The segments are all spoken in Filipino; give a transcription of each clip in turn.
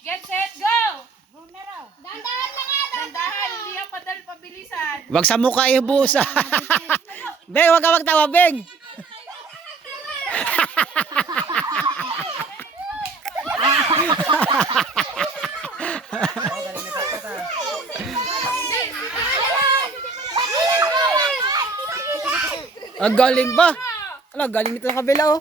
Get set, go! Go na raw. Dandahan na nga. Dandahan, hindi ang pabilisan. Wag sa mukha ibusa. Beng, wag ka magtawa, Beng. Ang galing ba? Ala, galing nito sa kabila, oh.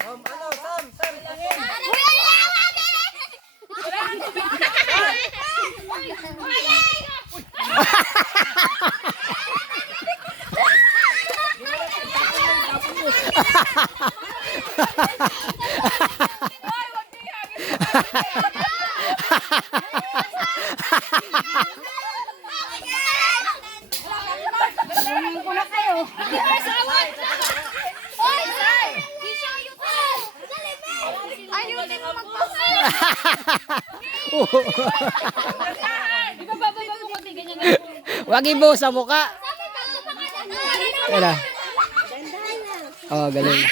Ko na kayo. Ayusin mo magpasa. Ibababa mo konti, ganyan na. Wag ibusa sa mukha. Tara. Oh, galing.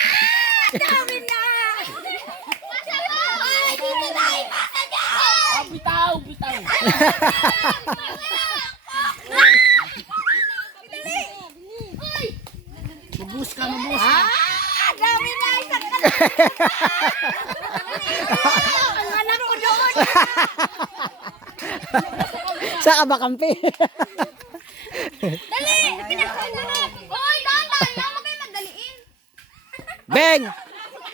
Dami na. Ay, dito na ipasa niya. Bitaw, bitaw. Mabus ka, mabus. Dami na. Isang ang anak ko doon. Sa ka ba kampi? Dali. Pinakain na. Hoy, dahan-dahan lang. Huwag kayo magdaliin. Beng!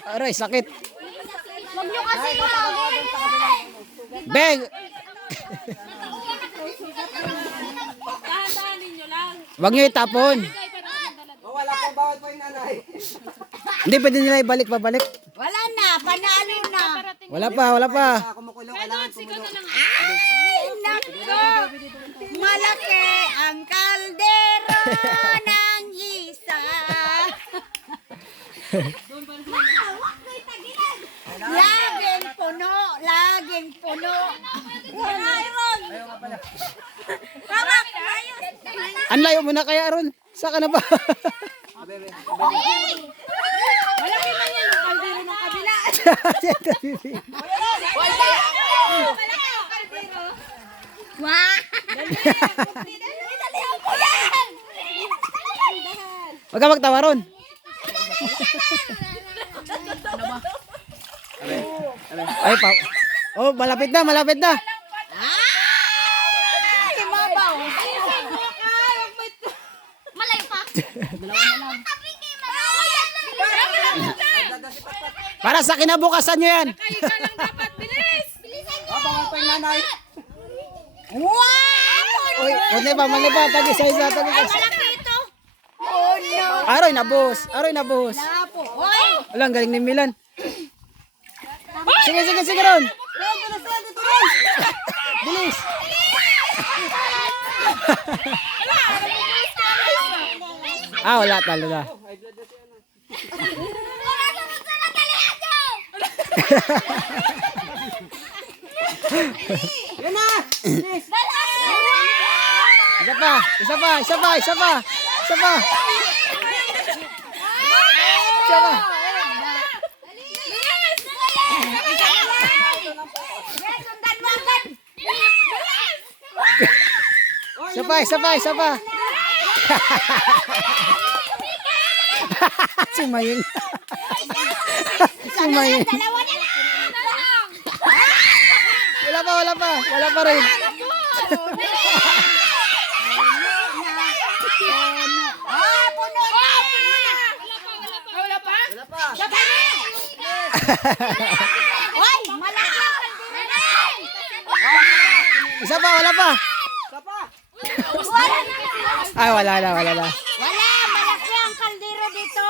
Aray, sakit. Huwag niyo kasi Beng! Dahan-dahan ninyo lang. Wag niyo itapon. Wala po, bawal po yung nanay. Hindi, pwede nila ibalik, pabalik. Wala na. Panalo na. Wala pa, wala pa. Kumukulong, kailangan kumukulong. Ay, nako. Malaki ang kaldero ng isa. Laging puno, laging puno. Aaron! Tama, ayos. Ang layo mo na kaya, Aaron. Saka na ba? Malaki man yan ang kaldero ng kabila. Malaki ang kaldero. Wah! Dali ako yan! Wag ka magtawa, Ron. Ay, pa. Oh, malapit na, malapit na. Ay, mabaw. Malayo pa. Para sa kinabukasan nyo yan. Kayo ka lang dapat, bilis! Bawal po yung nanay. Wow! Uy, mali pa, tagi sa isa, tagi Ay, sa isa. malaki ito. Oh, no. Aroy, nabos. Aroy, nabos. Lapo. Hoy! Walang galing ni Milan. Sige, sige, sige, Ron. Bilis. Ah, wala, talo na. Yun na! Isa pa, isa pa, isa pa, isa pa. Isa pa. Isa pa. Isa pa, isa pa, isa pa. Sumaying. Sumaying. Wala pa, wala pa. Wala pa rin. Wala pa? Hoy, malaki ang kaldero. Isa pa, wala pa. Wala na. Ay, wala na, wala na. Wala, malaki ang kaldero dito.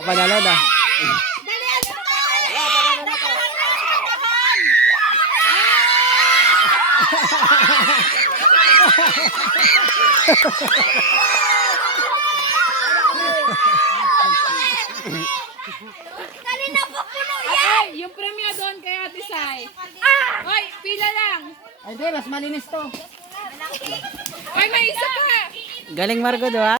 Panalo na. Dali ang kanina po puno yan. Ay, yung premyo doon kay Ate Sai. Hoy, pila lang. Ay, di, mas malinis to. Hoy, may isa pa. Galing Margo, do ha?